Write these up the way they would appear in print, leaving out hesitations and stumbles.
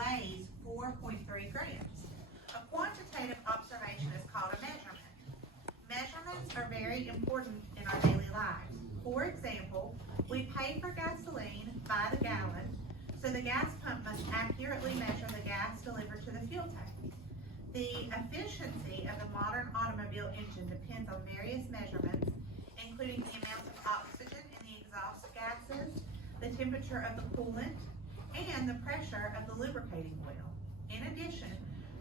weighs 4.3 grams. A quantitative observation is called a measurement. Measurements are very important in our daily lives. For example, we pay for gasoline by the gallon, so the gas pump must accurately measure the gas delivered to the fuel tank. The efficiency of the modern automobile engine depends on various measurements, including the amount of oxygen in the exhaust gases, the temperature of the coolant, and the pressure of the lubricating oil. In addition,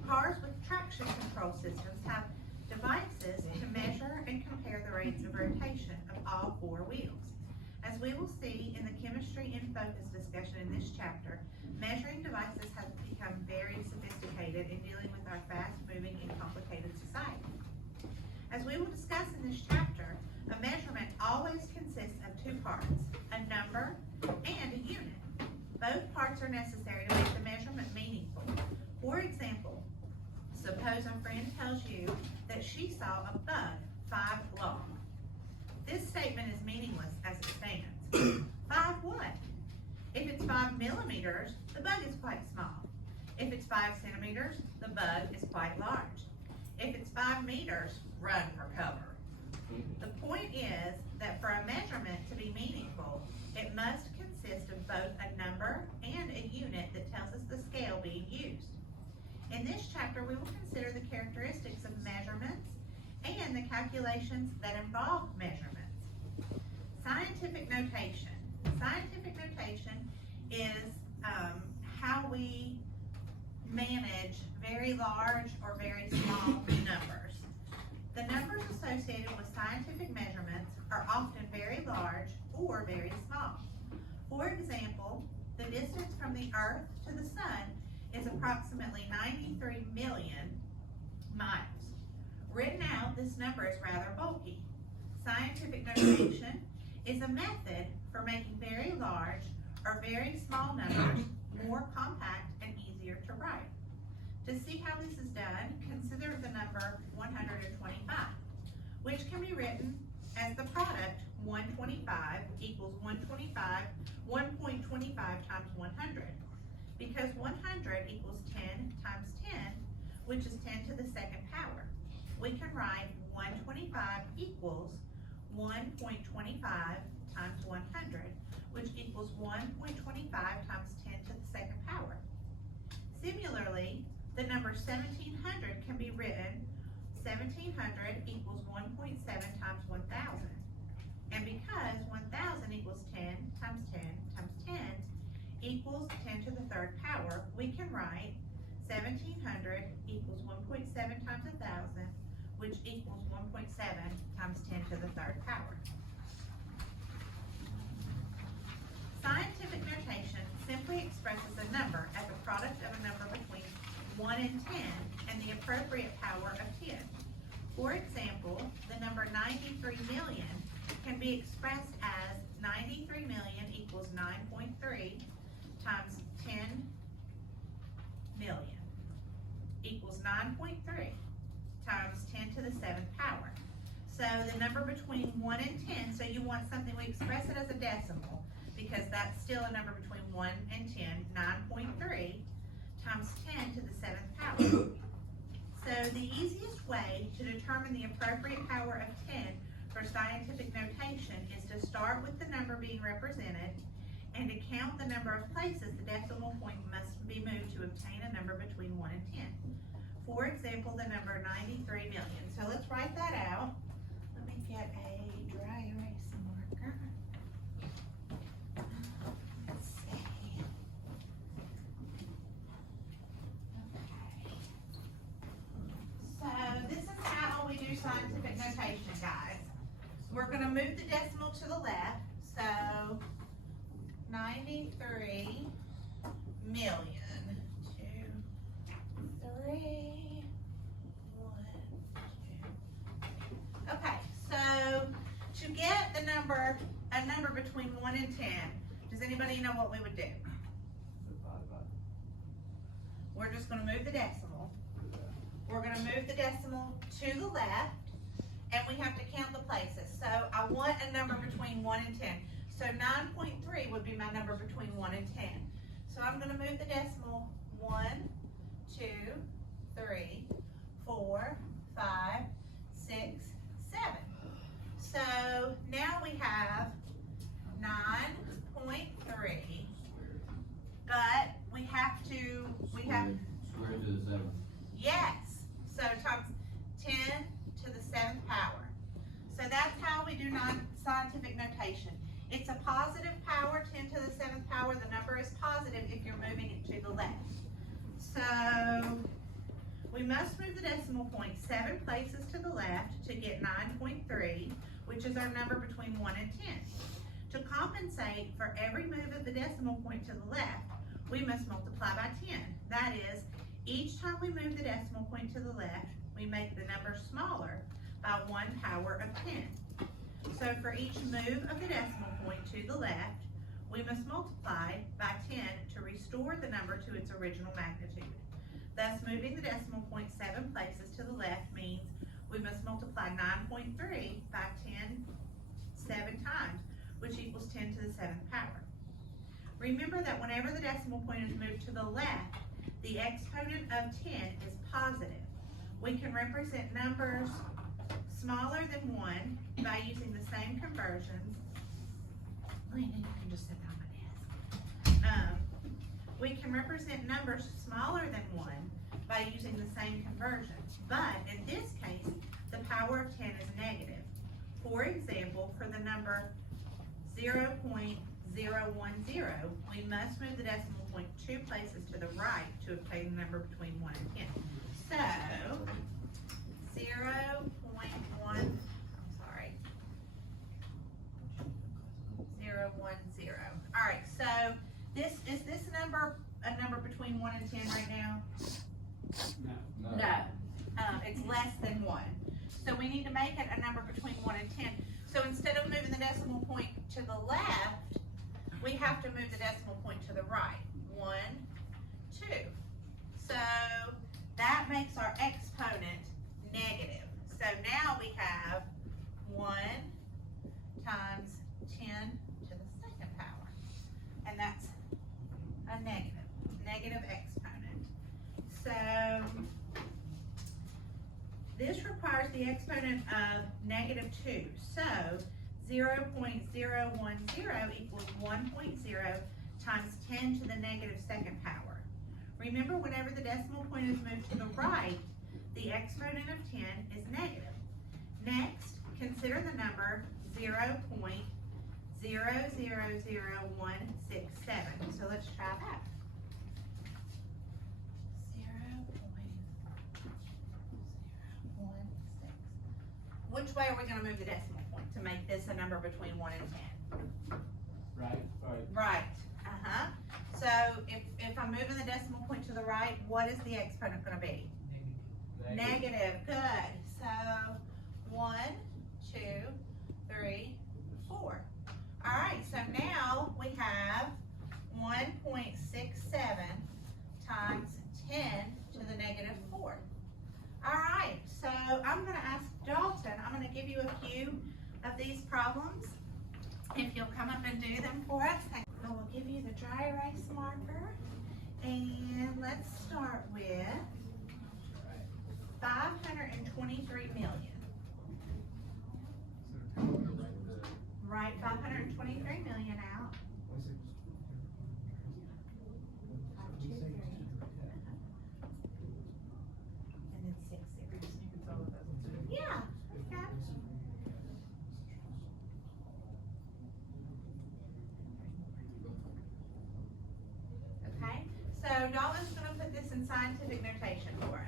cars with traction control systems have devices to measure and compare the rates of rotation of all four wheels. As we will see in the Chemistry in Focus discussion in this chapter, measuring devices have become very sophisticated in dealing with our fast-moving and complicated society. As we will discuss in this chapter, a measurement always consists of two parts, a number and a unit. Both parts are necessary to make the measurement meaningful. For example, suppose a friend tells you that she saw a bug 5 long. This statement is meaningless as it stands. 5 what? If it's 5 millimeters, the bug is quite small. If it's 5 centimeters, the bug is quite large. If it's 5 meters, run for cover. The point is that for a measurement to be meaningful, it must consist of both a number and a unit that tells us the scale being used. In this chapter, we will consider the characteristics of measurements and the calculations that involve measurements. Scientific notation. Scientific notation is how we manage very large or very small numbers. The numbers associated with scientific measurements are often very large or very small. For example, the distance from the Earth to the Sun is approximately 93 million miles. Written out, this number is rather bulky. Scientific notation is a method for making very large or very small numbers more compact and easier to write. To see how this is done, consider the number 125, which can be written as the product 125 equals 125, 1.25 times 100. Because 100 equals 10 times 10, which is 10 to the second power, we can write 125 equals 1.25 times 100, which equals 1.25 times 10 to the second power. Similarly, the number 1700 can be written 1700 equals 1.7 times 1000. And because 1000 equals 10 times 10 times 10 equals 10 to the third power, we can write 1700 equals 1.7 times 1000, which equals 1.7 times 10 to the third power. Scientific notation simply expresses a number as a product of a number between 1 and 10 and the appropriate power of 10. For example, the number 93 million can be expressed as 93 million equals 9.3 times 10 million equals 9.3 times 10 to the 7th power. So the number between 1 and 10, so you want something, we express it as a decimal because that's still a number between 1 and 10, 9.3 times 10 to the 7th power. So the easiest way to determine the appropriate power of 10 for scientific notation is to start with the number being represented and to count the number of places the decimal point must be moved to obtain a number between 1 and 10. For example, the number 93 million. So let's write that out. Let me get a dry erase marker. Let's see. Okay. So this is how we do scientific notation, guys. We're going to move the decimal to the left. So 93 million. 2, 3, 1, 2. Okay, so to get the number, a number between 1 and 10, does anybody know what we would do? We're just going to move the decimal. We're going to move the decimal to the left, and we have to count the places. So I want a number between 1 and 10. So 9.3 would be my number between 1 and 10. So I'm going to move the decimal 1, 2, 3, 4, 5, 6, 7. So now we have 9.3, but we have square to the 7th. yes, so times 10 to the 7th power. So that's how we do non-scientific notation. It's a positive power, 10 to the 7th power. The number is positive if you're moving it to the left. So we must move the decimal point 7 places to the left to get 9.3, which is our number between 1 and 10. To compensate for every move of the decimal point to the left, we must multiply by 10. That is, each time we move the decimal point to the left, we make the number smaller by 1 power of 10. So for each move of the decimal point to the left, we must multiply by 10 to restore the number to its original magnitude. Thus, moving the decimal point 7 places to the left means we must multiply 9.3 by 10 7 times, which equals 10 to the 7th power. Remember that whenever the decimal point is moved to the left, the exponent of 10 is positive. We can represent numbers smaller than 1 by using the same conversions. Landon, you can just sit down my desk. We can represent numbers smaller than 1 by using the same conversions, but in this case, the power of 10 is negative. For example, for the number 0.010, we must move the decimal point 2 places to the right to obtain the number between 1 and 10. So, 0.10. All right, so is this number a number between 1 and 10 right now? No. It's less than 1. So we need to make it a number between 1 and 10. So instead of moving the decimal point to the left, we have to move the decimal point to the right. 1, 2. So that makes our exponent negative. So now we have 1 times 10 to the 2nd power. And that's a negative exponent. So this requires the exponent of -2. So 0.010 equals 1.0 times 10 to the -2nd power. Remember, whenever the decimal point is moved to the right, the exponent of 10 is negative. Next, consider the number 0.000167. So let's try that. 0.016. Which way are we going to move the decimal point to make this a number between 1 and 10? Right. So if I'm moving the decimal point to the right, what is the exponent going to be? Negative. Good. So 1, 2, 3, 4. All right, so now we have 1.67 times 10 to the -4. All right, so I'm going to ask Dalton, I'm going to give you a few of these problems. If you'll come up and do them for us. I will give you the dry erase marker. And let's start with 523 million. Write 523 million out. And then 6 zeros. Yeah. Okay. Okay. So Dalton's going to put this in scientific notation for us.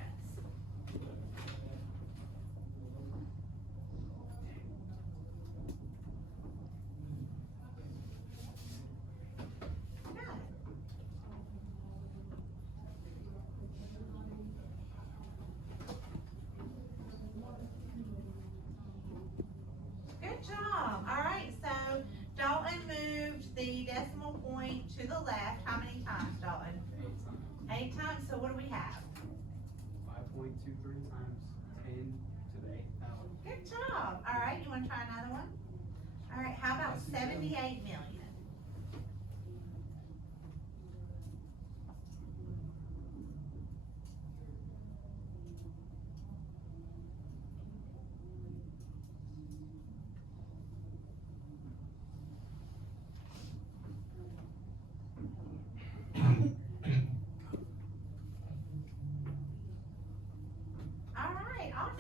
Good job. All right, so Dalton moved the decimal point to the left. How many times, Dalton? 8 times. So what do we have? 5.23 times 10 to the 8th power. Good job. All right, you want to try another one? All right, how about 78 million?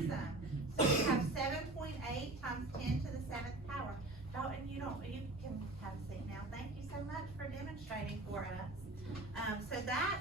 Awesome. So we have 7.8 times 10 to the 7th power. Dalton, you can have a seat now. Thank you so much for demonstrating for us. So that